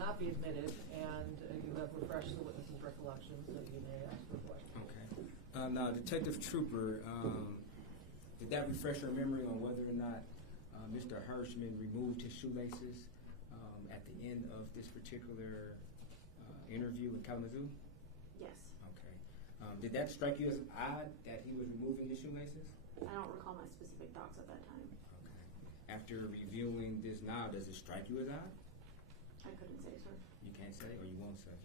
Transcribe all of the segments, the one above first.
not be admitted, and you have refreshed the witness's recollection, so you may ask for a question. Okay. Now, Detective Trooper, did that refresh your memory on whether or not Mr. Hirschman removed his shoelaces at the end of this particular interview in Kalamazoo? Yes. Okay. Did that strike you as odd that he was removing his shoelaces? I don't recall my specific thoughts at that time. Okay. After reviewing this now, does it strike you as odd? I couldn't say, sir. You can't say, or you won't say?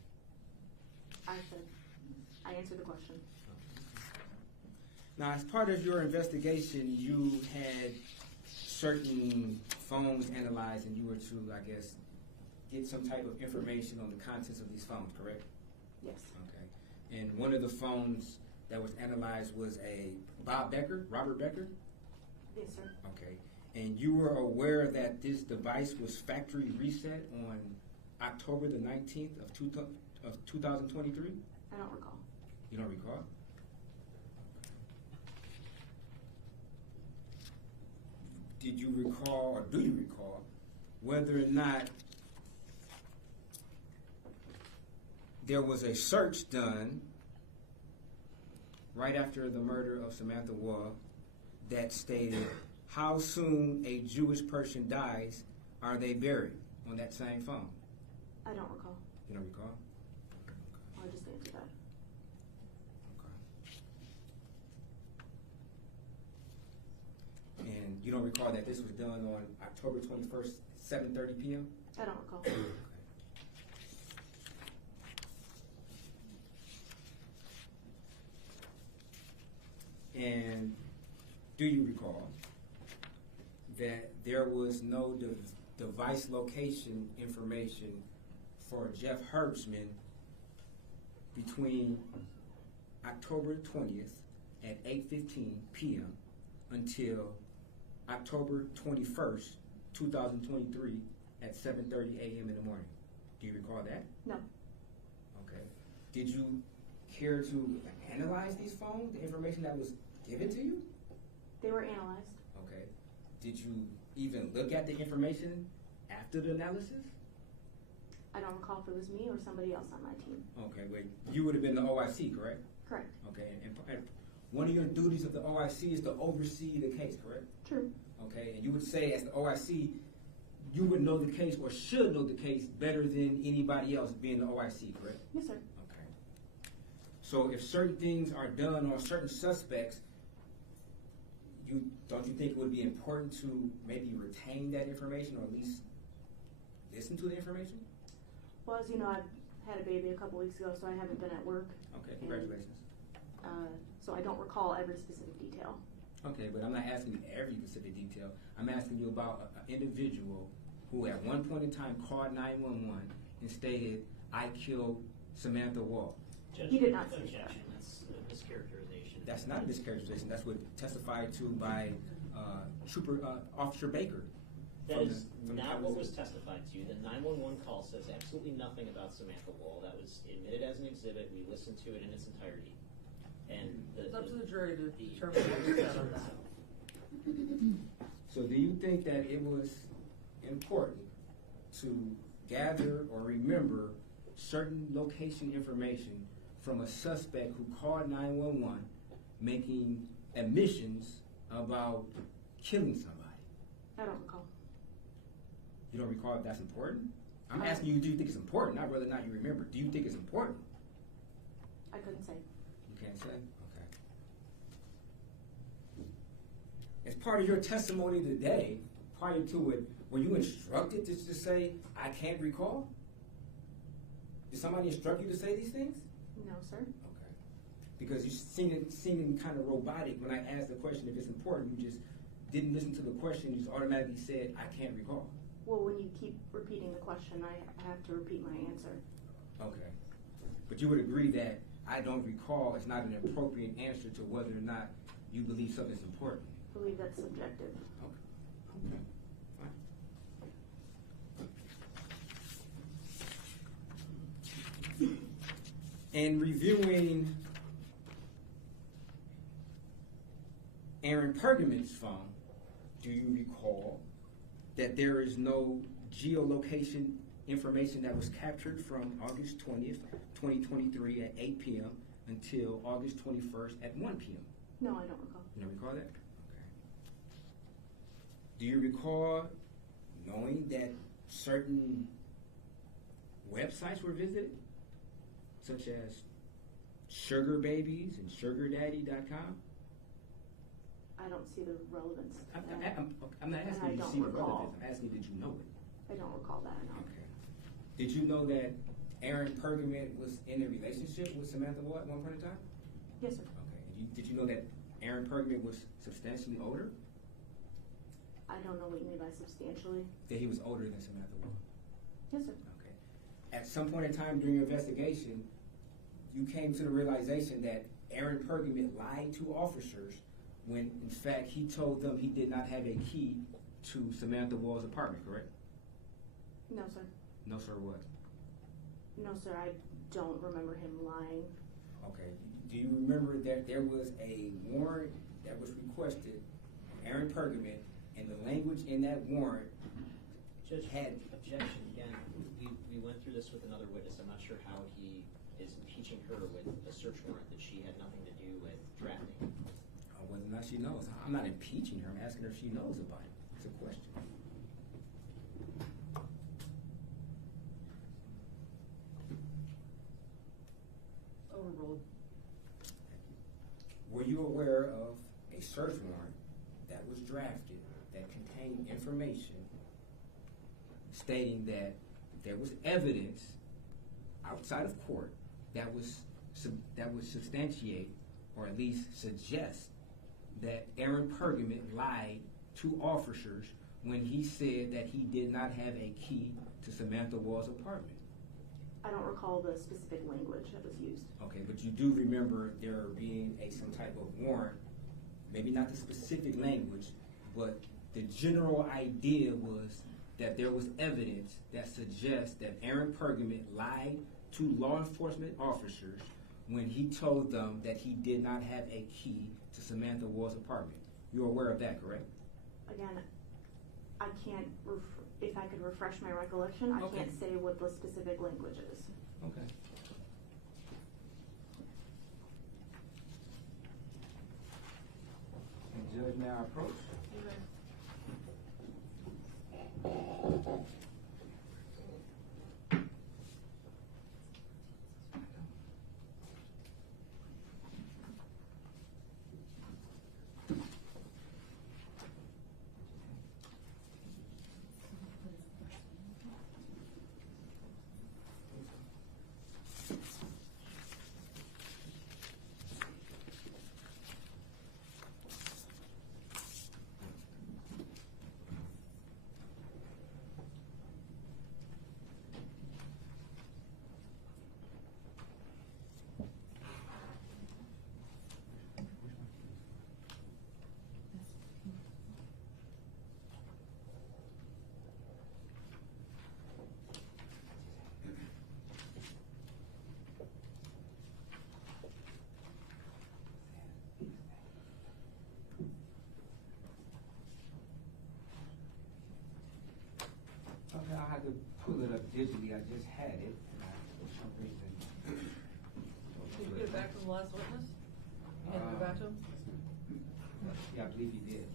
I said. I answered the question. Now, as part of your investigation, you had certain phones analyzed, and you were to, I guess, get some type of information on the contents of these phones, correct? Yes. Okay. And one of the phones that was analyzed was a Robert Becker? Yes, sir. Okay. And you were aware that this device was factory reset on October the 19th of 2023? I don't recall. You don't recall? Did you recall, or do you recall, whether or not there was a search done right after the murder of Samantha Woll that stated, how soon a Jewish person dies, are they buried, on that same phone? I don't recall. You don't recall? I'll just answer that. Okay. And you don't recall that this was done on October 21st, 7:30 p.m.? I don't recall. Okay. And do you recall that there was no device location information for Jeff Herbstman between October 20th at 8:15 p.m. until October 21st, 2023 at 7:30 a.m. in the morning? Do you recall that? No. Okay. Did you care to analyze these phones, the information that was given to you? They were analyzed. Okay. Did you even look at the information after the analysis? I don't recall if it was me or somebody else on my team. Okay, wait. You would have been the OIC, correct? Correct. Okay, and one of your duties of the OIC is to oversee the case, correct? True. Okay, and you would say as the OIC, you would know the case or should know the case better than anybody else being the OIC, correct? Yes, sir. Okay. So if certain things are done on certain suspects, don't you think it would be important to maybe retain that information or at least listen to the information? Well, as you know, I had a baby a couple weeks ago, so I haven't been at work. Okay, congratulations. So I don't recall every specific detail. Okay, but I'm not asking you every specific detail. I'm asking you about an individual who at one point in time called 911 and stated, I killed Samantha Woll. Judge, he did not say that. That's a mischaracterization. That's not a mischaracterization. That's what testified to by Officer Baker. That is not what was testified to. The 911 call says absolutely nothing about Samantha Woll. That was admitted as an exhibit. We listened to it in its entirety. And it's up to the jury to determine what was said on that. So do you think that it was important to gather or remember certain location information from a suspect who called 911 making admissions about killing somebody? I don't recall. You don't recall if that's important? I'm asking you, do you think it's important, not whether or not you remember. Do you think it's important? I couldn't say. You can't say? Okay. As part of your testimony today, prior to it, were you instructed to just say, I can't recall? Did somebody instruct you to say these things? No, sir. Okay. Because you seeming kind of robotic when I asked the question if it's important. You just didn't listen to the question. You just automatically said, I can't recall. Well, when you keep repeating the question, I have to repeat my answer. Okay. But you would agree that I don't recall is not an appropriate answer to whether or not you believe something's important. I believe that's subjective. Okay. Okay. Fine. In reviewing Aaron Pergament's phone, do you recall that there is no geolocation information that was captured from August 20th, 2023 at 8 p.m. until August 21st at 1 p.m.? No, I don't recall. You don't recall that? Okay. Do you recall knowing that certain websites were visited, such as Sugar Babies and SugarDaddy.com? I don't see the relevance. to that. I'm not And asking I you to don't see the recall. relevance. I'm asking, did you know it? I don't recall that. No. Okay. Did you know that Aaron Pergament was in a relationship with Samantha Woll at one point in time? Yes, sir. Okay. Did you know that Aaron Pergament was substantially older? I don't know what you mean by substantially. That he was older than Samantha Woll? Yes, sir. Okay. At some point in time during your investigation, you came to the realization that Aaron Pergament lied to officers when, in fact, he told them he did not have a key to Samantha Woll's apartment, correct? No, sir. No, sir, what? No, sir. I don't remember him lying. Okay. Do you remember that there was a warrant that was requested from Aaron Pergament, and the language in that warrant Judge, had... objection again. We went through this with another witness. I'm not sure how he is impeaching her with a search warrant that she had nothing to do with drafting. Whether or not she knows. I'm not impeaching her. I'm asking her if she knows about it. It's a question. Overruled. Were you aware of a search warrant that was drafted that contained information stating that there was evidence outside of court that would substantiate or at least suggest that Aaron Pergament lied to officers when he said that he did not have a key to Samantha Woll's apartment? I don't recall the specific language that was used. Okay, but you do remember there being some type of warrant, maybe not the specific language, but the general idea was that there was evidence that suggests that Aaron Pergament lied to law enforcement officers when he told them that he did not have a key to Samantha Woll's apartment. You're aware of that, correct? Again, I can't, if I could refresh my recollection, I Okay. can't say what the specific language is. Okay. And judge now approach. Okay, I had to pull it up digitally. I just had it. And for some reason. Did you get it back from the last witness? Handed it back to him? Yeah, I believe he did.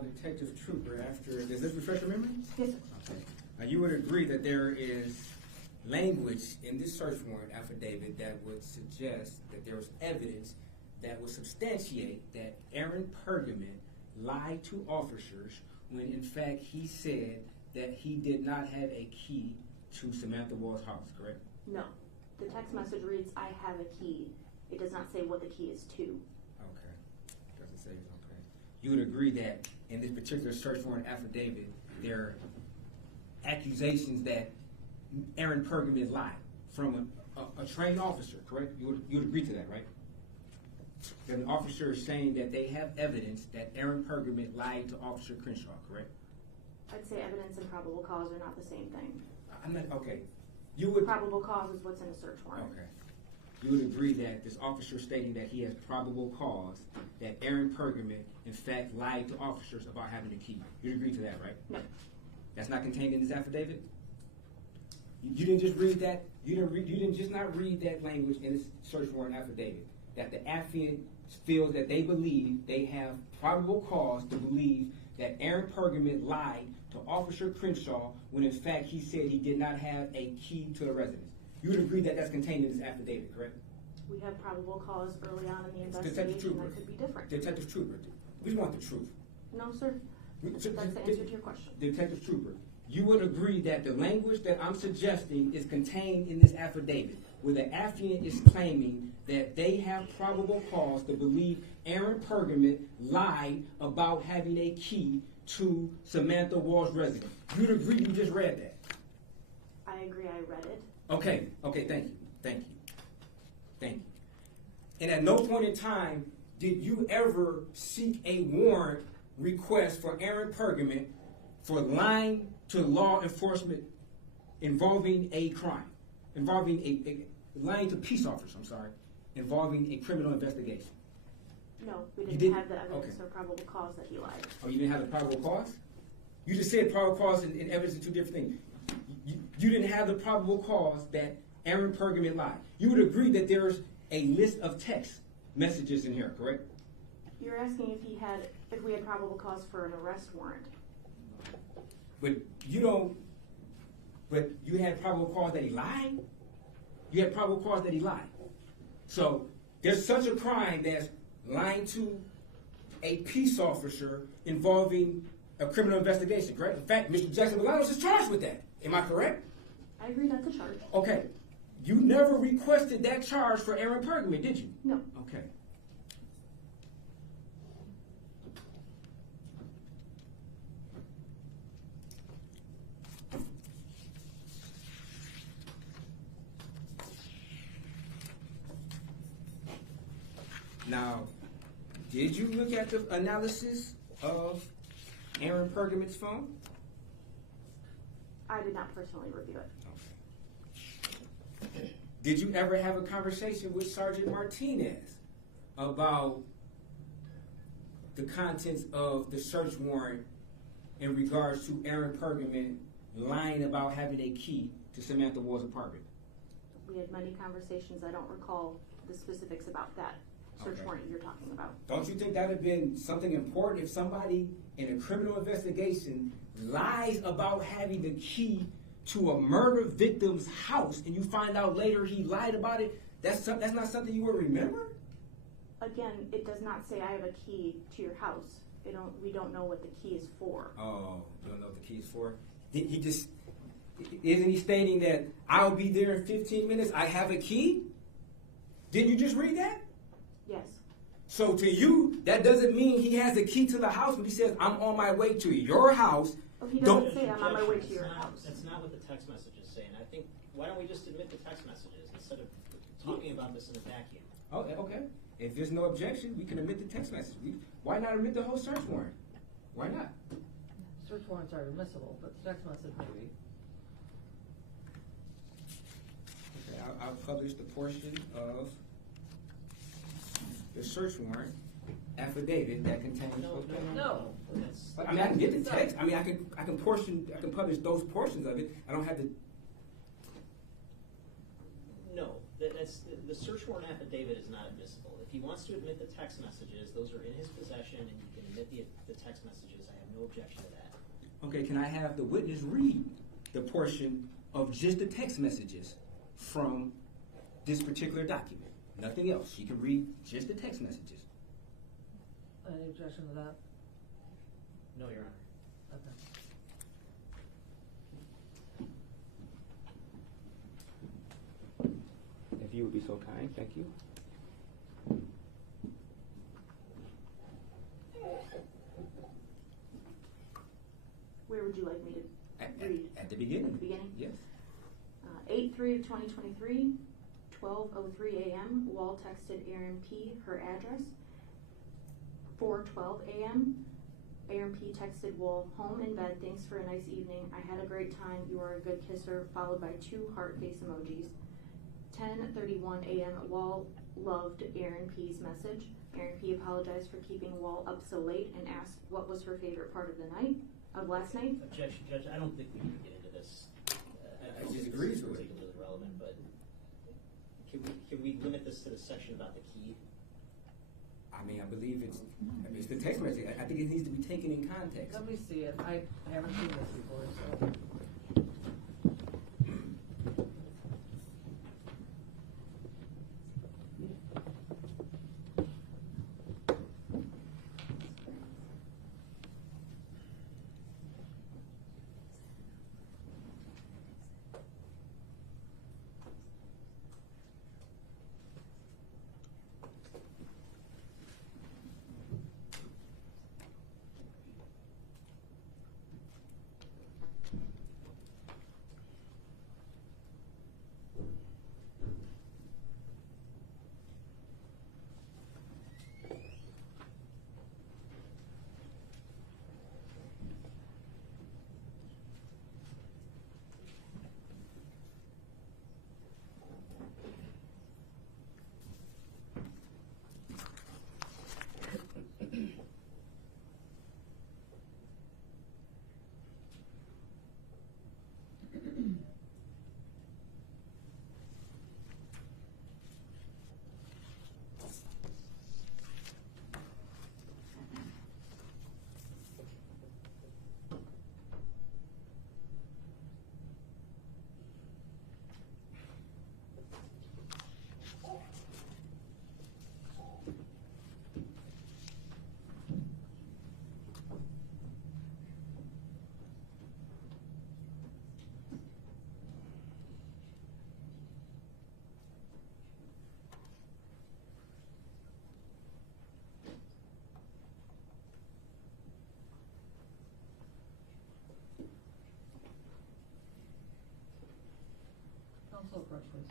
Now, Detective Trooper, does this refresh your memory? Yes, sir. Okay. Now, you would agree that there is language in this search warrant affidavit that would suggest that there was evidence that would substantiate that Aaron Pergament lied to officers when in fact he said that he did not have a key to Samantha Woll's house, correct? No. The text message reads, "I have a key." It does not say what the key is to. Okay. Doesn't say, okay. You would agree that in this particular search warrant affidavit, there are accusations that Aaron Pergament lied from a trained officer, correct? You would agree to that, right? That an officer is saying that they have evidence that Aaron Pergament lied to Officer Crenshaw, correct? I'd say evidence and probable cause are not the same thing. I'm not, okay. You would, Probable cause is what's in a search warrant. okay. You would agree that this officer stating that he has probable cause that Aaron Pergament in fact lied to officers about having a key. You'd agree to that, right? No. That's not contained in this affidavit? You didn't just read that? You didn't just not read that language in this search warrant affidavit? That the affiant feels that they believe they have probable cause to believe that Aaron Pergament lied to Officer Crenshaw when in fact he said he did not have a key to the residence. You would agree that that's contained in this affidavit, correct? We have probable cause early on in the Detective investigation Trooper. that could be different. Detective Trooper, we want the truth. No, sir. That's the answer to your question. Detective Trooper, you would agree that the language that I'm suggesting is contained in this affidavit, where the affiant is claiming that they have probable cause to believe Aaron Pergament lied about having a key to Samantha Woll's residence. You'd agree you just read that? I agree, I read it. Okay, thank you. And at no point in time did you ever seek a warrant request for Aaron Pergament for lying to law enforcement involving a crime, involving lying to peace officers, involving a criminal investigation. No, we You didn't have the evidence Okay. or probable cause that he lied. Oh, you didn't have the probable cause? You just said probable cause and evidence are two different things. You didn't have the probable cause that Aaron Pergament lied. You would agree that there's a list of text messages in here, correct? You're asking if we had probable cause for an arrest warrant. But you had probable cause that he lied? You had probable cause that he lied. So there's such a crime that's lying to a peace officer involving a criminal investigation, correct? In fact, Mr. Jackson-Bolanos is charged with that. Am I correct? I agree that's a charge. Okay. You never requested that charge for Aaron Pergament, did you? No. Okay. Now, did you look at the analysis of Aaron Pergament's phone? I did not personally review it. Okay. Did you ever have a conversation with Sergeant Martinez about the contents of the search warrant in regards to Aaron Pergament lying about having a key to Samantha Woll's apartment? We had many conversations. I don't recall the specifics about that search Okay. warrant you're talking about. Don't you think that would have been something important if somebody in a criminal investigation lies about having the key to a murder victim's house and you find out later he lied about it? That's not something you would remember? Again, it does not say I have a key to your house. We don't know what the key is for. Oh, you don't know what the key is for? Isn't he stating that I'll be there in 15 minutes, I have a key? Didn't you just read that? Yes. So to you, that doesn't mean he has a key to the house when he says, I'm on my way to your house. Oh, he Don't- doesn't say I'm on my way to your That's not- house. That's not what the text message is saying. I think, why don't we just admit the text messages instead of talking about this in a vacuum? Okay. If there's no objection, we can admit the text message. Why not admit the whole search warrant? Why not? Search warrants are admissible, but the text message maybe. Okay, I'll publish the portion of the search warrant affidavit that contains. No. That's, But, I mean, I can get the text. I mean, I can publish those portions of it. I don't have to. no, the search warrant affidavit is not admissible. If he wants to admit the text messages, those are in his possession, and he can admit the text messages. I have no objection to that. Okay, can I have the witness read the portion of just the text messages from this particular document? Nothing else. She can read just the text messages. Any objection to that? No, Your Honor. Okay. If you would be so kind, thank you. Where would you like me to read? At the beginning. At the beginning? Yes. 8/3 of 2023, 12:03 a.m. Wall texted Aaron P. her address. 4:12 a.m. Aaron P. texted Woll, home in bed, thanks for a nice evening. I had a great time. You are a good kisser, followed by 2 heart face emojis. 10:31 a.m. Wall loved Aaron P.'s message. Aaron P. apologized for keeping Wall up so late and asked what was her favorite part of last night. Objection, Judge. I don't think we need to get into this. I don't think disagree this is with it. particularly relevant, but can we limit this to the section about the key? I mean, I believe it's the text message. I think it needs to be taken in context. Let me see it. I haven't seen this before, so. Counsel approach, please.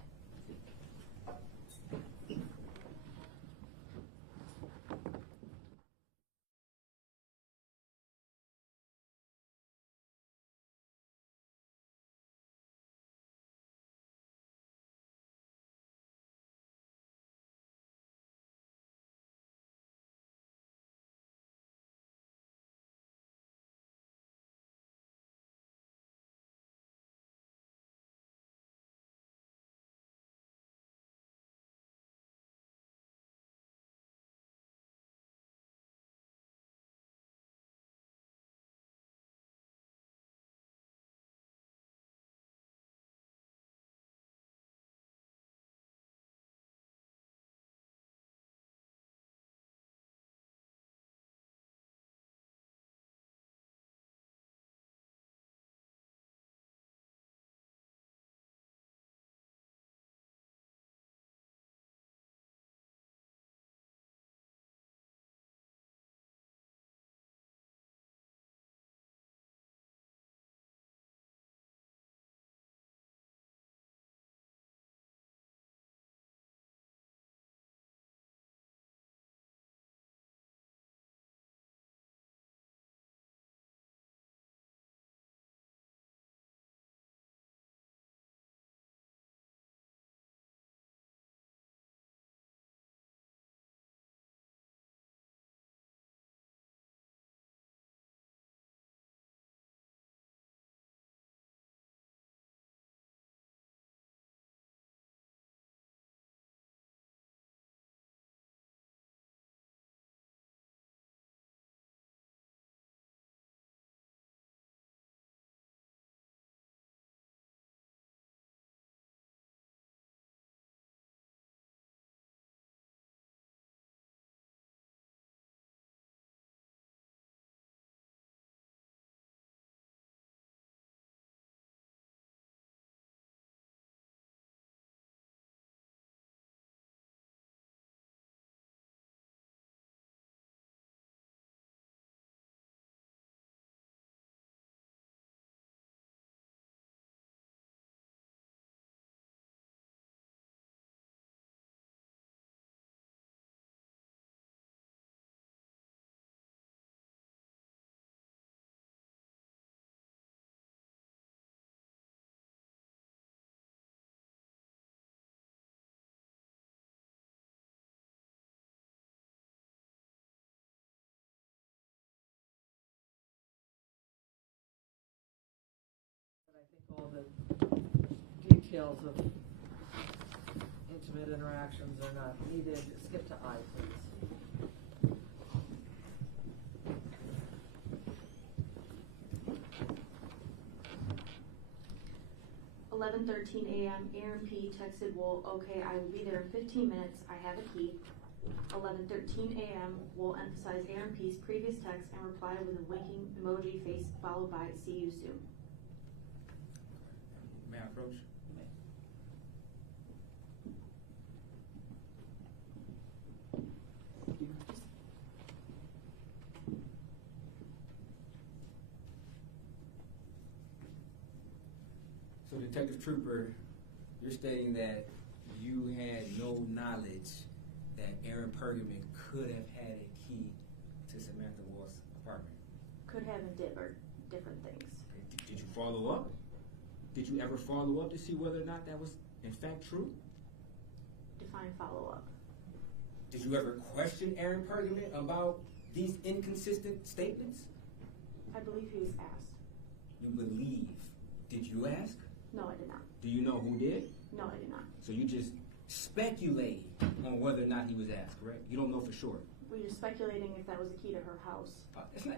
All the details of intimate interactions are not needed. Skip to I, please. "11:13 a.m. Aaron P. texted Woll, okay, I will be there in 15 minutes. I have a key." 11:13 a.m. Woll emphasized Aaron P.'s previous text and replied with a winking emoji face followed by "see you soon." May I approach? So, Detective Trooper, you're stating that you had no knowledge that Aaron Pergament could have had a key to Samantha Woll's apartment. Could have and did are different things. Did you follow up? Did you ever follow up to see whether or not that was in fact true? Define follow-up. Did you ever question Aaron Pergament about these inconsistent statements? I believe he was asked. You believe. Did you ask? No, I did not. Do you know who did? No, I did not. So you just speculate on whether or not he was asked, correct? You don't know for sure. We were speculating if that was a key to her house. It's not.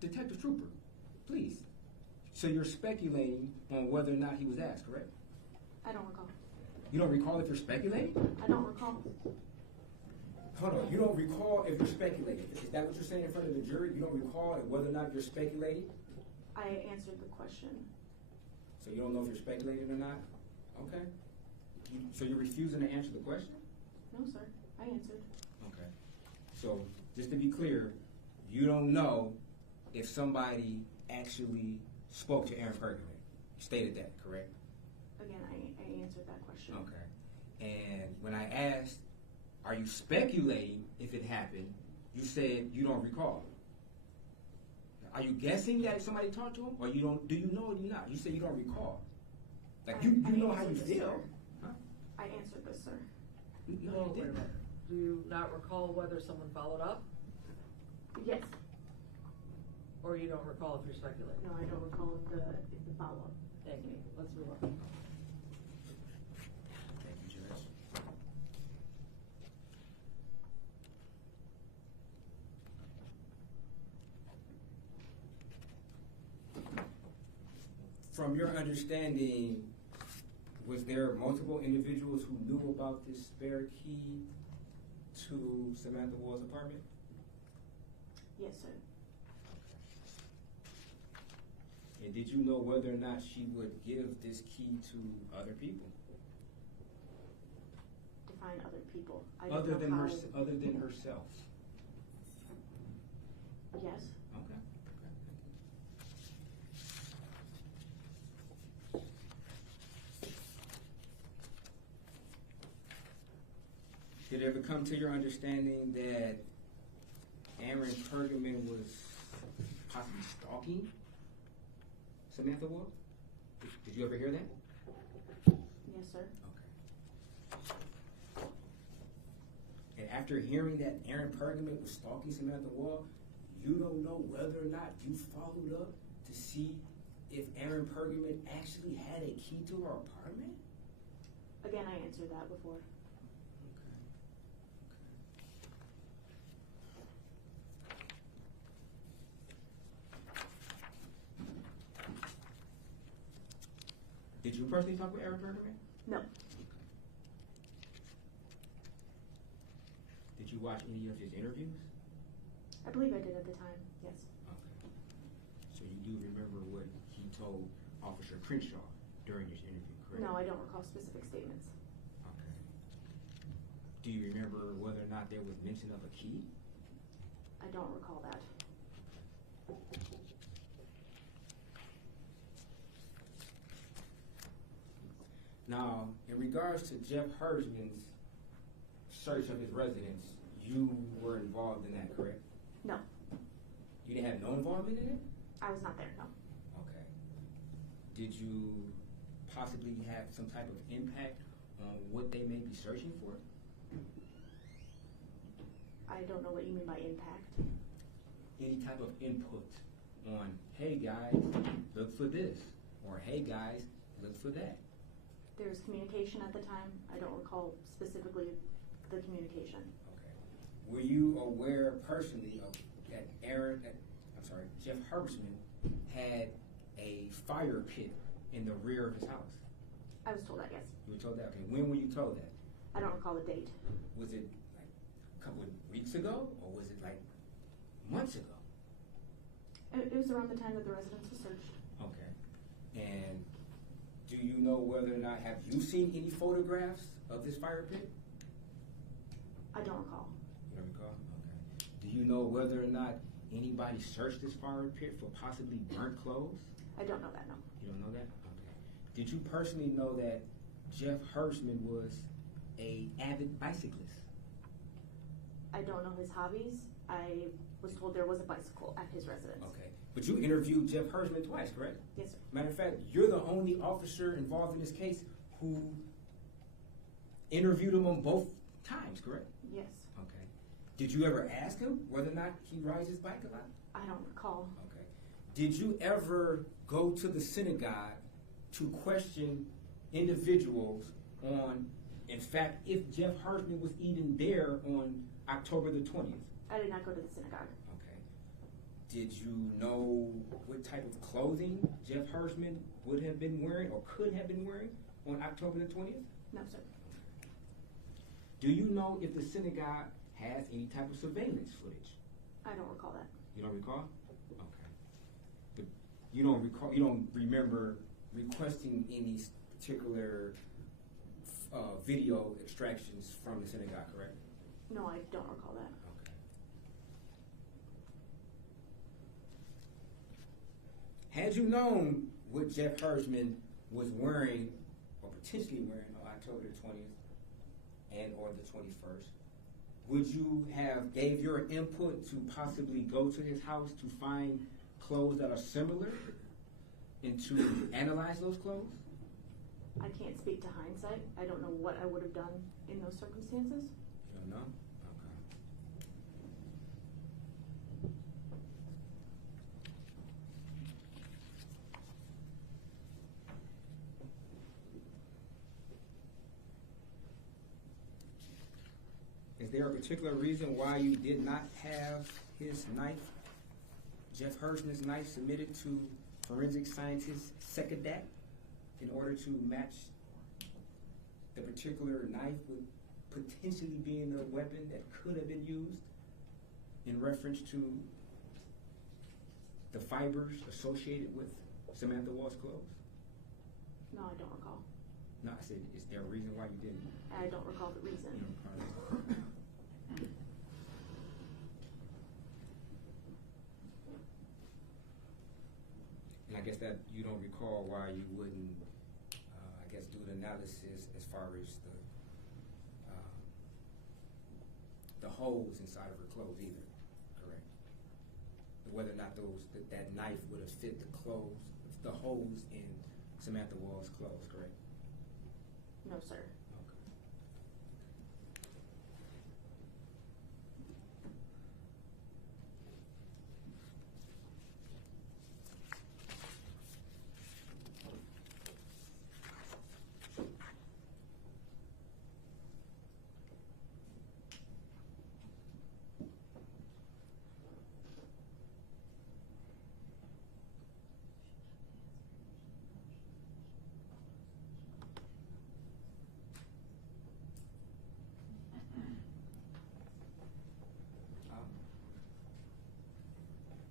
Detective Trooper, please. So you're speculating on whether or not he was asked, correct? I don't recall. You don't recall if you're speculating? I don't recall. Hold on. You don't recall if you're speculating. Is that what you're saying in front of the jury? You don't recall whether or not you're speculating? I answered the question. So you don't know if you're speculating or not? Okay. So you're refusing to answer the question? No, sir. I answered. Okay. So just to be clear, you don't know if somebody actually spoke to Aaron Pergament. You stated that, correct? Again, I answered that question. Okay. And when I asked, are you speculating if it happened, you said you don't recall. Are you guessing that somebody talked to him, or you don't? Do you know or do you not? You said you don't recall. Like you know how you answered this, feel. sir. Huh? I answered this, sir. No, Wait you a didn't. minute. Do you not recall whether someone followed up? Yes. Or you don't recall if you're speculating? No, I don't recall the follow-up. Thank you. Let's move on. Thank you, Judge. From your understanding, was there multiple individuals who knew about this spare key to Samantha Woll's apartment? Yes, sir. And did you know whether or not she would give this key to other people? Define other people. Other than herself? Yes. Okay. Did it ever come to your understanding that Aaron Pergament was possibly stalking Samantha Woll? Did you ever hear that? Yes, sir. Okay. And after hearing that Aaron Pergament was stalking Samantha Woll, you don't know whether or not you followed up to see if Aaron Pergament actually had a key to her apartment? Again, I answered that before. Did you personally talk with Aaron Pergament? No. Did you watch any of his interviews? I believe I did at the time. Yes. Okay. So you do remember what he told Officer Crenshaw during his interview, correct? No, I don't recall specific statements. Okay. Do you remember whether or not there was mention of a key? I don't recall that. Now, in regards to Jeff Hersman's search of his residence, you were involved in that, correct? No. You didn't have no involvement in it? I was not there, no. Okay. Did you possibly have some type of impact on what they may be searching for? I don't know what you mean by impact. Any type of input on, hey guys, look for this, or hey guys, look for that? There was communication at the time. I don't recall specifically the communication. Okay. Were you aware personally of that Jeff Herbstman had a fire pit in the rear of his house? I was told that, yes. You were told that? Okay. When were you told that? I don't recall the date. Was it like a couple of weeks ago, or was it like months ago? It was around the time that the residence was searched. Okay. And do you know whether or not, have you seen any photographs of this fire pit? I don't recall. You don't recall? Okay. Do you know whether or not anybody searched this fire pit for possibly burnt clothes? I don't know that, no. You don't know that? Okay. Did you personally know that Jeff Herbstman was a avid bicyclist? I don't know his hobbies. I was told there was a bicycle at his residence. Okay. But you interviewed Jeff Herbstman twice, correct? Yes, sir. Matter of fact, you're the only officer involved in this case who interviewed him on both times, correct? Yes. Okay. Did you ever ask him whether or not he rides his bike a lot? I don't recall. Okay. Did you ever go to the synagogue to question individuals on, in fact, if Jeff Herbstman was even there on October the 20th? I did not go to the synagogue. Okay. Did you know what type of clothing Jeff Herbstman would have been wearing or could have been wearing on October the 20th? No, sir. Do you know if the synagogue has any type of surveillance footage? I don't recall that. You don't recall? Okay. But you don't remember requesting any particular video extractions from the synagogue, correct? No, I don't recall that. Okay. Had you known what Jeff Herbstman was wearing or potentially wearing on October the 20th and or the 21st, would you have gave your input to possibly go to his house to find clothes that are similar and to analyze those clothes? I can't speak to hindsight. I don't know what I would have done in those circumstances. You don't know? Okay. Is there a particular reason why you did not have his knife, Jeff Herbstman's knife, submitted to forensic scientist Sekadat in order to match the particular knife with potentially being the weapon that could have been used in reference to the fibers associated with Samantha Woll's clothes? No, I don't recall. No, I said, is there a reason why you didn't? I don't recall the reason. You don't recall. And I guess that you don't recall why you wouldn't, I guess, do the analysis as far as the holes inside of her clothes either, correct? Whether or not that knife would have fit the holes in Samantha Woll's clothes, correct? No, sir. Okay.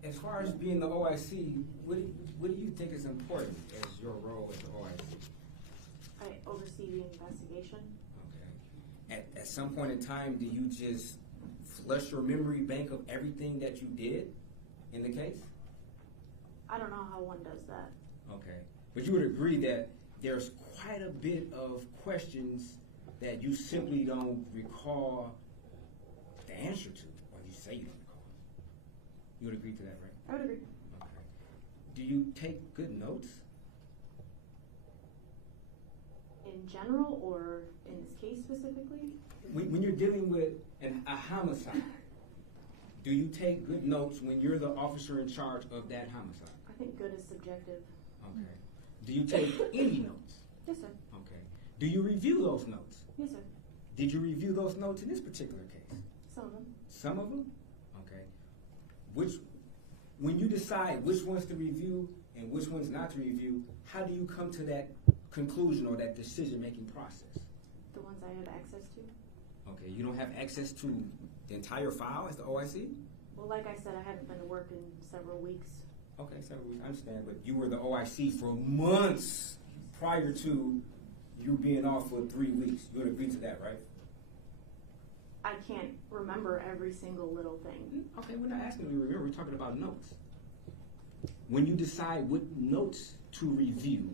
As far as being the OIC, what do you think is important as your role as the OIC? I oversee the investigation. Okay. At some point in time, do you just flush your memory bank of everything that you did in the case? I don't know how one does that. Okay. But you would agree that there's quite a bit of questions that you simply don't recall the answer to, or you say you don't recall. You would agree to that, right? I would agree. Okay. Do you take good notes? In general, or in this case specifically? When you're dealing with a homicide, do you take good notes when you're the officer in charge of that homicide? I think good is subjective. Okay. Do you take any notes? Yes, sir. Okay. Do you review those notes? Yes, sir. Did you review those notes in this particular case? Some of them. Some of them? Okay. When you decide which ones to review and which ones not to review, how do you come to that conclusion or that decision-making process? The ones I have access to. Okay, you don't have access to the entire file as the OIC? Well, like I said, I haven't been to work in several weeks. Okay, several weeks, I understand, but you were the OIC for months prior to you being off for 3 weeks. You would agree to that, right? I can't remember every single little thing. Okay, we're not asking you to remember, we're talking about notes. When you decide what notes to review,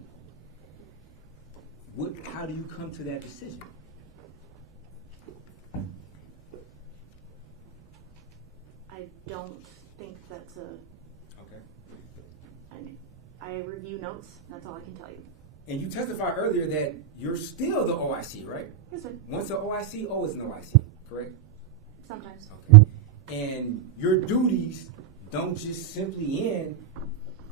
how do you come to that decision? I don't think that's a... Okay. I review notes. That's all I can tell you. And you testified earlier that you're still the OIC, right? Yes, sir. Once an OIC, always an OIC, correct? Sometimes. Okay. And your duties don't just simply end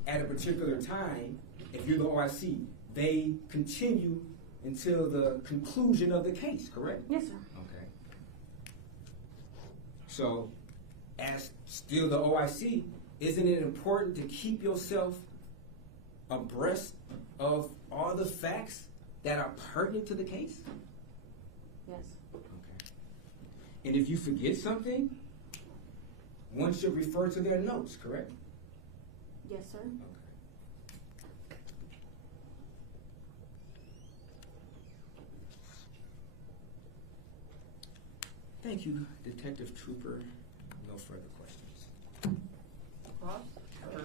at a particular time. If you're the OIC, they continue until the conclusion of the case, correct? Yes, sir. Okay. So, as still the OIC, isn't it important to keep yourself abreast of all the facts that are pertinent to the case? Yes. Okay. And if you forget something, one should refer to their notes, correct? Yes, sir. Okay. Thank you, Detective Trooper. No further questions. Cross or?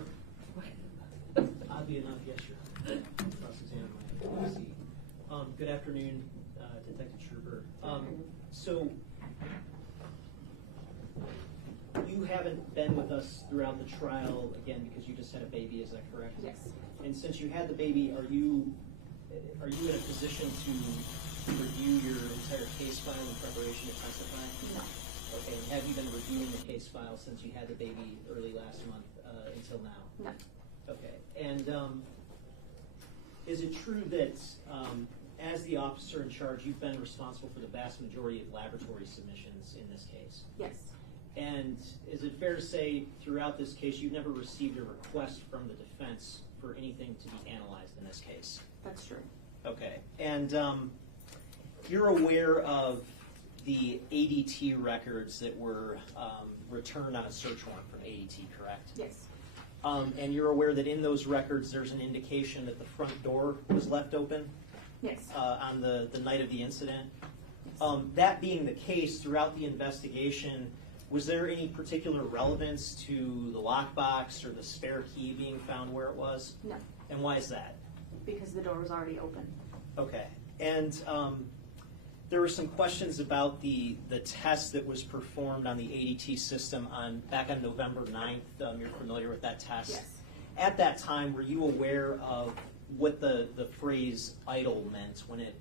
Oddly enough, yes, sir. Cross-examine my OIC. Good afternoon, Detective Trooper. So, you haven't been with us throughout the trial, again, because you just had a baby, is that correct? Yes. And since you had the baby, are you in a position to review your entire case file in preparation to testify? No. Okay, and have you been reviewing the case file since you had the baby early last month until now? No. Okay, and is it true that as the officer in charge, you've been responsible for the vast majority of laboratory submissions in this case? Yes. And is it fair to say throughout this case you've never received a request from the defense for anything to be analyzed in this case? That's true. Okay, and you're aware of the ADT records that were returned on a search warrant from ADT, correct? Yes. And you're aware that in those records there's an indication that the front door was left open? Yes. On the night of the incident? That being the case, throughout the investigation, was there any particular relevance to the lockbox or the spare key being found where it was? No. And why is that? Because the door was already open. Okay. And there were some questions about the test that was performed on the ADT system back on November 9th. You're familiar with that test? Yes. At that time, were you aware of what the phrase idle meant when it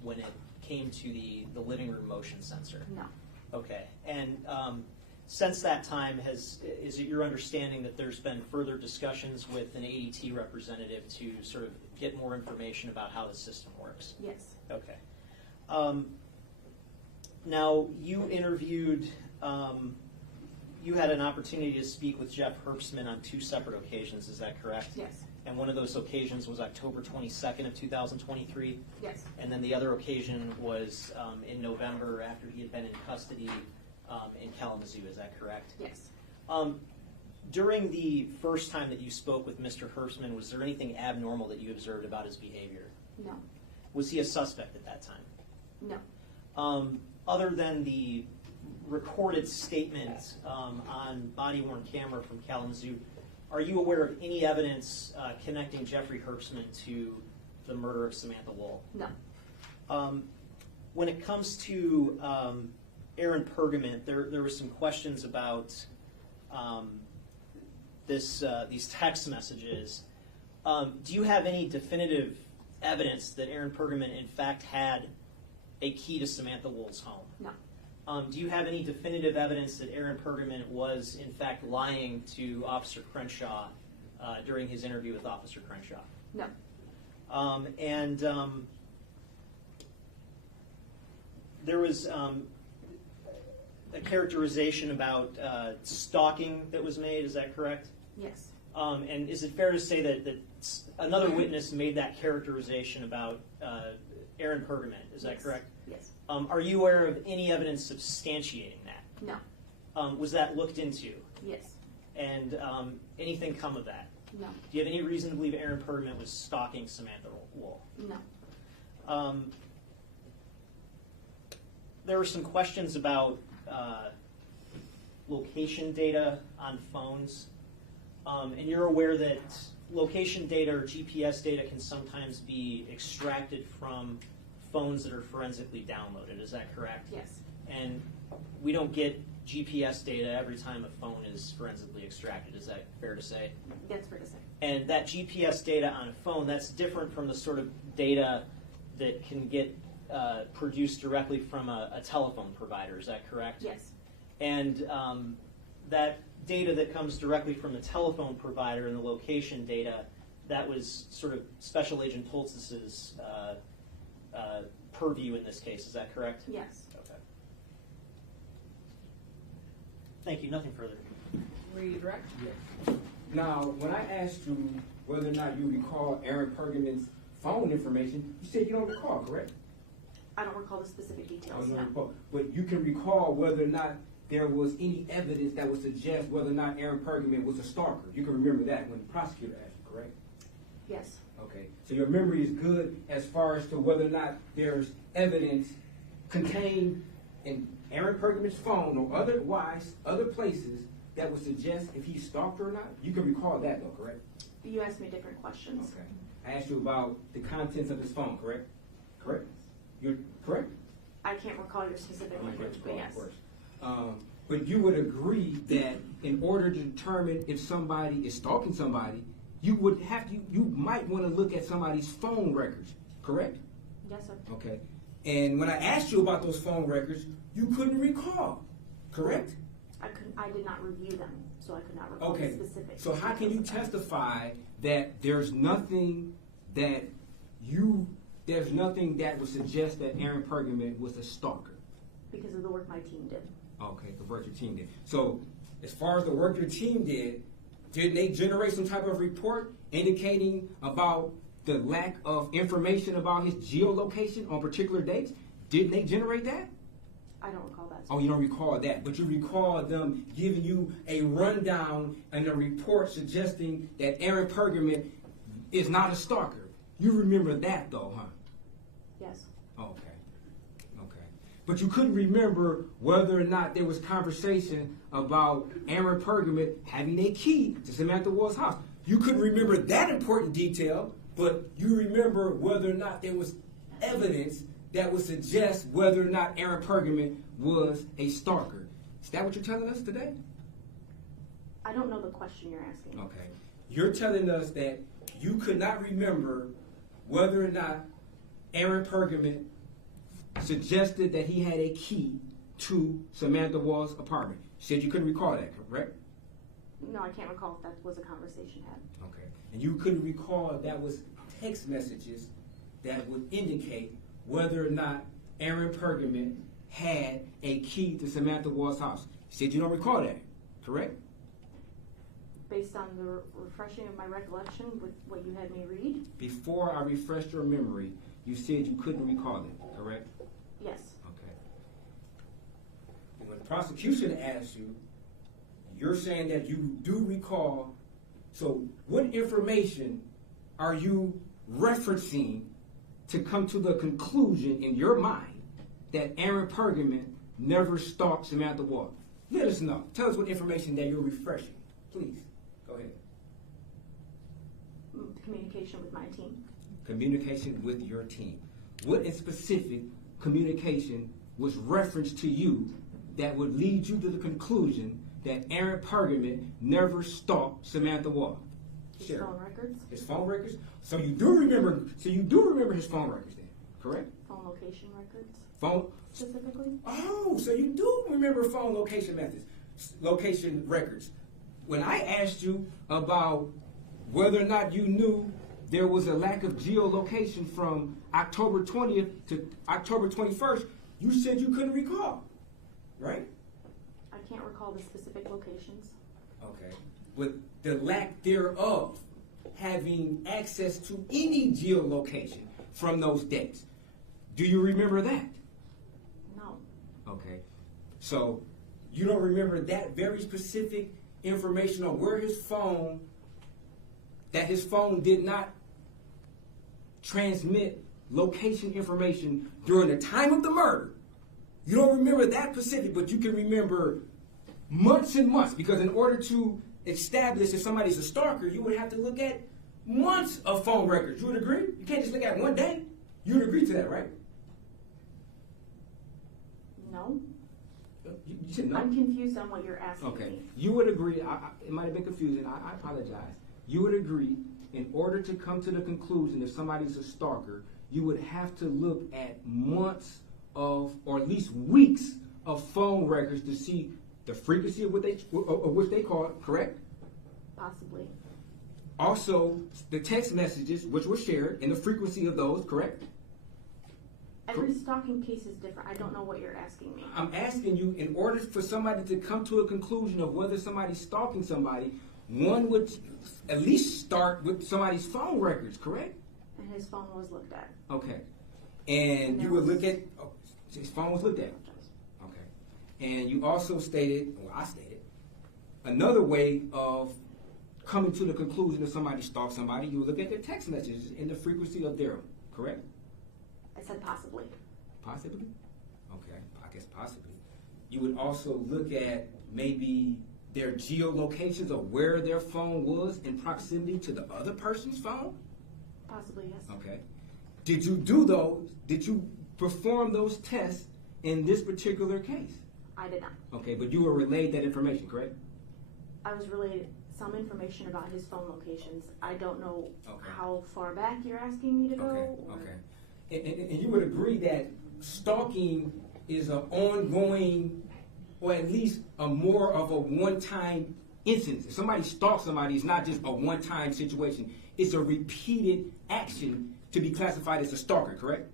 came to the living room motion sensor? No. Okay. And since that time, is it your understanding that there's been further discussions with an ADT representative to sort of get more information about how the system works? Yes. Okay. Now, you interviewed, you had an opportunity to speak with Jeff Herbstman on 2 separate occasions, is that correct? Yes. And one of those occasions was October 22nd of 2023? Yes. And then the other occasion was in November after he had been in custody in Kalamazoo, is that correct? Yes. During the first time that you spoke with Mr. Herbstman, was there anything abnormal that you observed about his behavior? No. Was he a suspect at that time? No. Other than the recorded statement on body-worn camera from Kalamazoo, are you aware of any evidence connecting Jeffrey Herbstman to the murder of Samantha Woll? No. When it comes to Aaron Pergament, there were some questions about these text messages. Do you have any definitive evidence that Aaron Pergament in fact had a key to Samantha Woll's home? No. Do you have any definitive evidence that Aaron Pergament was in fact lying to Officer Crenshaw during his interview with Officer Crenshaw? No. There was a characterization about stalking that was made. Is that correct? Yes. And is it fair to say that another witness made that characterization about Aaron Pergament? Is that correct? Yes. Are you aware of any evidence substantiating that? No. Was that looked into? Yes. And anything come of that? No. Do you have any reason to believe Aaron Pergament was stalking Samantha Woll? No. There were some questions about location data on phones. And you're aware that location data or GPS data can sometimes be extracted from phones that are forensically downloaded. Is that correct? Yes. And we don't get GPS data every time a phone is forensically extracted. Is that fair to say? That's fair to say. And that GPS data on a phone, that's different from the sort of data that can get produced directly from a telephone provider. Is that correct? Yes. And that data that comes directly from the telephone provider and the location data, that was sort of Special Agent Holtz's purview in this case. Is that correct? Yes. Okay. Thank you. Nothing further. Redirect? Now, when I asked you whether or not you recall Aaron Pergament's phone information, you said you don't recall, correct? I don't recall the specific details. don't No. recall. But you can recall whether or not there was any evidence that would suggest whether or not Aaron Pergament was a stalker. You can remember that when the prosecutor asked you, correct? Yes. Okay. So your memory is good as far as to whether or not there's evidence contained in Aaron Pergament's phone or otherwise other places that would suggest if he stalked her or not. You can recall that though, correct? You asked me different questions. Okay. I asked you about the contents of his phone, correct? Correct? You're correct? I can't recall your specific language, but yes. Of course. But you would agree that in order to determine if somebody is stalking somebody, you might want to look at somebody's phone records, correct? Yes, sir. Okay. And when I asked you about those phone records, you couldn't recall, correct? I did not review them, so I could not recall Okay. the specifics. So how can you testify that there's nothing that would suggest that Aaron Pergament was a stalker? Because of the work my team did. Okay, the work your team did. So as far as the work your team did, didn't they generate some type of report indicating about the lack of information about his geolocation on particular dates? Didn't they generate that? I don't recall that. Oh, you don't recall that, but you recall them giving you a rundown and a report suggesting that Aaron Pergament is not a stalker. You remember that though, huh? Yes. Okay. But you couldn't remember whether or not there was conversation about Aaron Pergament having a key to Samantha Woll's house. You couldn't remember that important detail, but you remember whether or not there was evidence that would suggest whether or not Aaron Pergament was a stalker. Is that what you're telling us today? I don't know the question you're asking. Okay. You're telling us that you could not remember whether or not Aaron Pergament suggested that he had a key to Samantha Woll's apartment. You said you couldn't recall that, correct? No, I can't recall if that was a conversation had. Okay. And you couldn't recall if that was text messages that would indicate whether or not Aaron Pergament had a key to Samantha Woll's house. You said you don't recall that, correct? Based on the refreshing of my recollection with what you had me read? Before I refreshed your memory, you said you couldn't recall it, correct? Yes. Okay. And when the prosecution asks you, you're saying that you do recall. So what information are you referencing to come to the conclusion in your mind that Aaron Pergament never stalked Samantha Woll? Let us know. Tell us what information that you're refreshing. Please, go ahead. Communication with my team. Communication with your team. What in specific communication was referenced to you that would lead you to the conclusion that Aaron Pergament never stalked Samantha Woll? His phone records. His phone records? So you do remember his phone records then, correct? Phone location records. Phone Specifically? Oh, so you do remember phone location location records. When I asked you about whether or not you knew there was a lack of geolocation from October 20th to October 21st, you said you couldn't recall, right? I can't recall the specific locations. Okay. With the lack thereof having access to any geolocation from those dates. Do you remember that? No. Okay. So you don't remember that very specific information on where his phone, that his phone did not transmit location information during the time of the murder. You don't remember that specific, but you can remember months and months, because in order to establish if somebody's a stalker, you would have to look at months of phone records. You would agree? You can't just look at one day. You would agree to that, right? No. You said no. I'm confused on what you're asking Okay. me. You would agree, it might have been confusing, I apologize. You would agree, in order to come to the conclusion if somebody's a stalker, you would have to look at months of, or at least weeks of phone records to see the frequency of which they call it, correct? Possibly. Also, the text messages which were shared and the frequency of those, correct? Every stalking case is different. I don't know what you're asking me. I'm asking you, in order for somebody to come to a conclusion of whether somebody's stalking somebody, one would at least start with somebody's phone records, correct? And his phone was looked at. Okay. And you would look at, his phone was looked at. Okay. And you also stated, well, I stated, another way of coming to the conclusion that somebody stalked somebody, you would look at their text messages and the frequency of them, correct? I said possibly. Possibly? Okay, I guess possibly. You would also look at maybe their geolocations of where their phone was in proximity to the other person's phone? Possibly, yes. Okay. Did you perform those tests in this particular case? I did not. Okay, but you were relayed that information, correct? I was relayed some information about his phone locations. I don't know Okay. how far back you're asking me to go. Okay, or- okay. And you would agree that stalking is an ongoing, or at least a more of a one-time instance. If somebody stalks somebody, it's not just a one-time situation. It's a repeated action to be classified as a stalker, correct?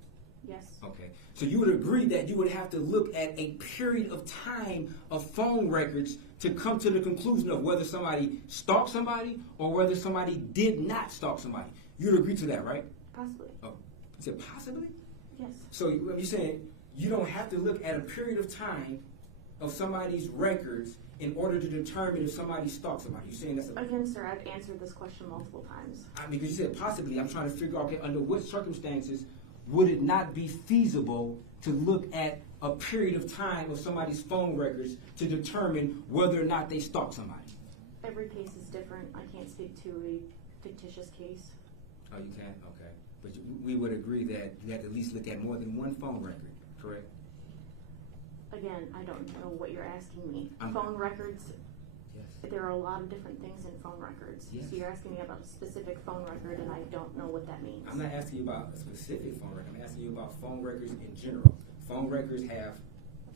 Yes. Okay. So you would agree that you would have to look at a period of time of phone records to come to the conclusion of whether somebody stalked somebody or whether somebody did not stalk somebody. You'd agree to that, right? Possibly. Oh, is it possibly? Yes. So you're saying you don't have to look at a period of time of somebody's records in order to determine if somebody stalked somebody. You're saying that's a... Again, sir, I've answered this question multiple times. I mean, because you said possibly. I'm trying to figure out, okay, under what circumstances would it not be feasible to look at a period of time of somebody's phone records to determine whether or not they stalked somebody? Every case is different. I can't speak to a fictitious case. Oh, you can't? Okay. But we would agree that you have to at least look at more than one phone record, correct? Again, I don't know what you're asking me. I'm- Phone records, Yes. there are a lot of different things in phone records. Yes. So you're asking me about a specific phone record, and I don't know what that means. I'm not asking you about a specific phone record. I'm asking you about phone records in general. Phone records have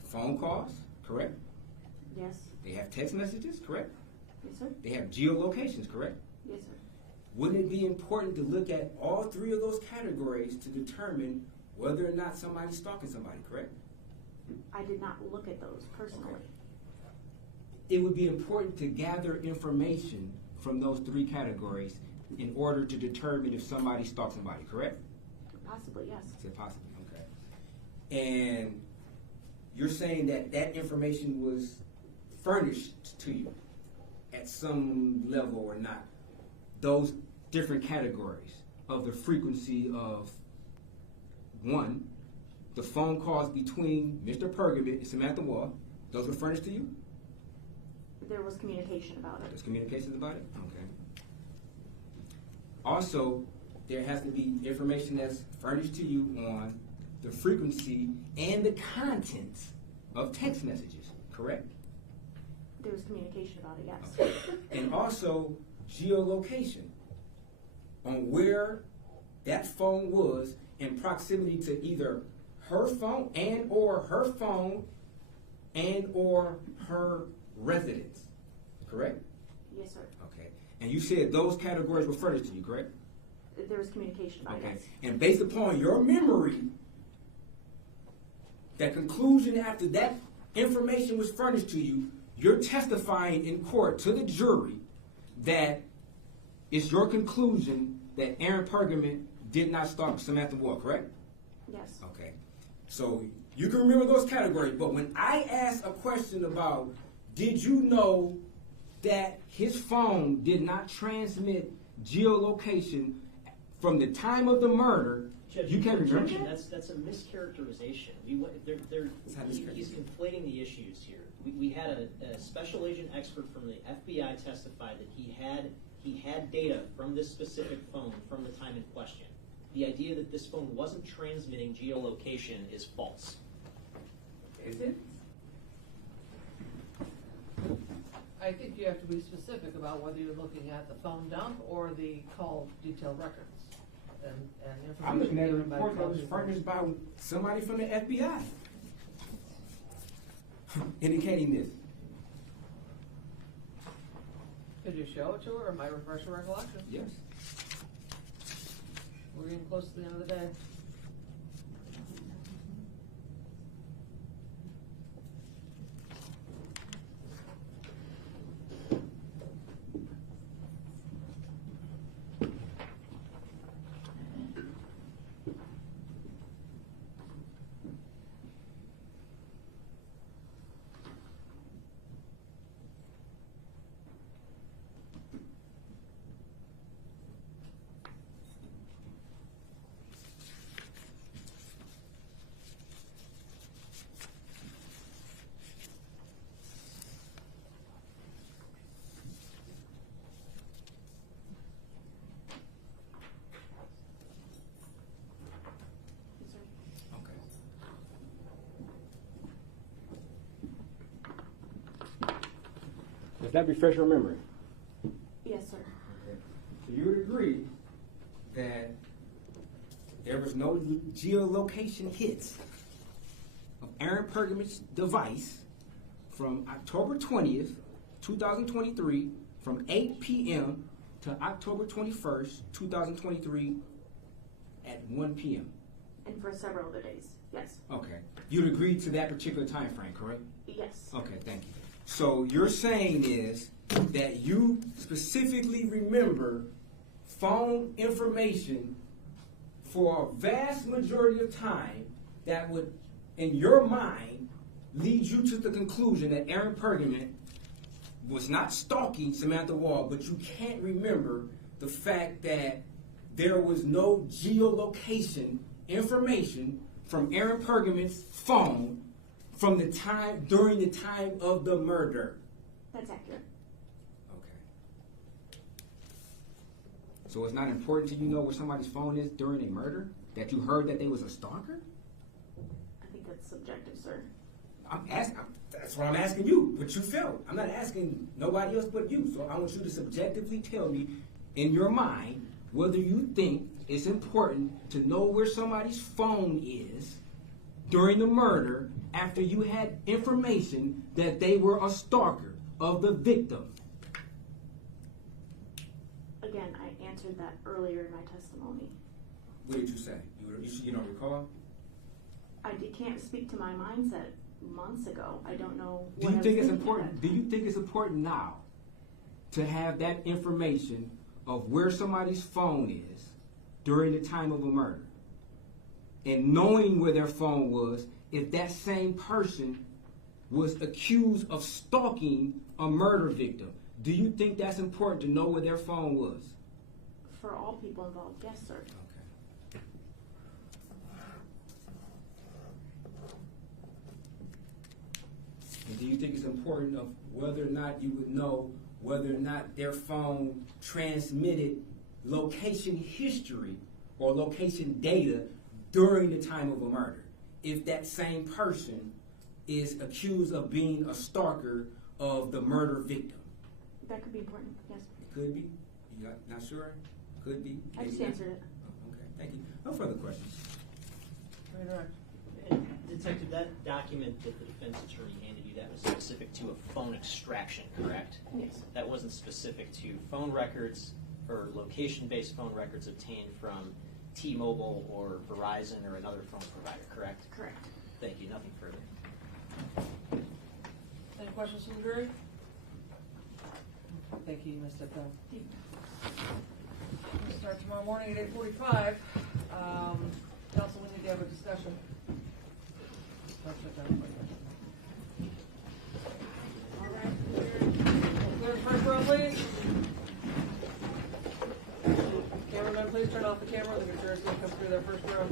phone calls, correct? Yes. They have text messages, correct? Yes, sir. They have geolocations, correct? Yes, sir. Wouldn't it be important to look at all three of those categories to determine whether or not somebody's stalking somebody, correct? I did not look at those personally. Okay. It would be important to gather information from those three categories in order to determine if somebody stalked somebody, correct? Possibly, yes. I said possibly, okay. And you're saying that that information was furnished to you at some level or not? Those different categories of the frequency of, one, the phone calls between Mr. Pergament and Samantha Woll, those were furnished to you? There was communication about it. There's communications about it? Okay. Also, there has to be information that's furnished to you on the frequency and the contents of text messages, correct? There was communication about it, yes. Okay. And also geolocation on where that phone was in proximity to either her phone and or her residence, correct? Yes, sir. Okay. And you said those categories were furnished to you, correct? There was communication about Okay. it. And based upon your memory, that conclusion after that information was furnished to you, you're testifying in court to the jury that it's your conclusion that Aaron Pergament did not stalk Samantha Woll, correct? Yes. Okay. So you can remember those categories, but when I asked a question about did you know that his phone did not transmit geolocation from the time of the murder, Judge, you can't remember? objection, that's a mischaracterization. He's conflating the issues here. We had a special agent expert from the FBI testify that he had data from this specific phone from the time in question. The idea that this phone wasn't transmitting geolocation is false. Is it? I think you have to be specific about whether you're looking at the phone dump or the call detail records and information I'm looking at a given by report that was call furnished by somebody from the FBI indicating this. Could you show it to her, or might refresh her recollection? Yes. We're getting close to the end of the day. Yes, sir. Okay. Does that refresh your memory? Yes, sir. Okay. So you would agree that there was no geolocation hits of Aaron Pergament's device from October 20th, 2023, from 8 p.m. to October 21st, 2023 at 1 p.m. And for several other days. Yes. Okay. You'd agree to that particular time frame, correct? Yes. Okay, thank you. So you're saying is that you specifically remember phone information for a vast majority of time that would, in your mind, lead you to the conclusion that Aaron Pergament was not stalking Samantha Woll, but you can't remember the fact that there was no geolocation information from Aaron Pergament's phone from the time during the time of the murder. That's accurate. Okay. So it's not important to you know where somebody's phone is during a murder? That you heard that they was a stalker? I think that's subjective, sir. That's what I'm asking you, what you felt. I'm not asking nobody else but you. So I want you to subjectively tell me in your mind whether you think it's important to know where somebody's phone is during the murder after you had information that they were a stalker of the victim. Again, I answered that earlier in my testimony. What did you say? You don't recall? Can't speak to my mindset months ago. I don't know Do what you I think was it's thinking important? at Do that you think it's important now to have that information of where somebody's phone is during the time of a murder, and knowing where their phone was if that same person was accused of stalking a murder victim? Do you think that's important to know where their phone was? For all people involved, yes, sir. Okay. And do you think it's important of whether or not you would know whether or not their phone transmitted location history or location data during the time of a murder, if that same person is accused of being a stalker of the murder victim? That could be important, yes. It could be. You not sure? Could be. I just Maybe not. answered it. Oh, okay, thank you. No further questions. Redirect. And Detective, that document that the defense attorney handed you, that was specific to a phone extraction, correct? Yes. That wasn't specific to phone records, or location-based phone records obtained from T-Mobile or Verizon or another phone provider, correct? Correct. Thank you, nothing further. Any questions from the jury? Thank you, you missed it though. We'll start tomorrow morning at 8:45. Council, we need to have a discussion. All right, clear the first row, please. Cameraman, please turn off the camera. The jurors will come through their first row.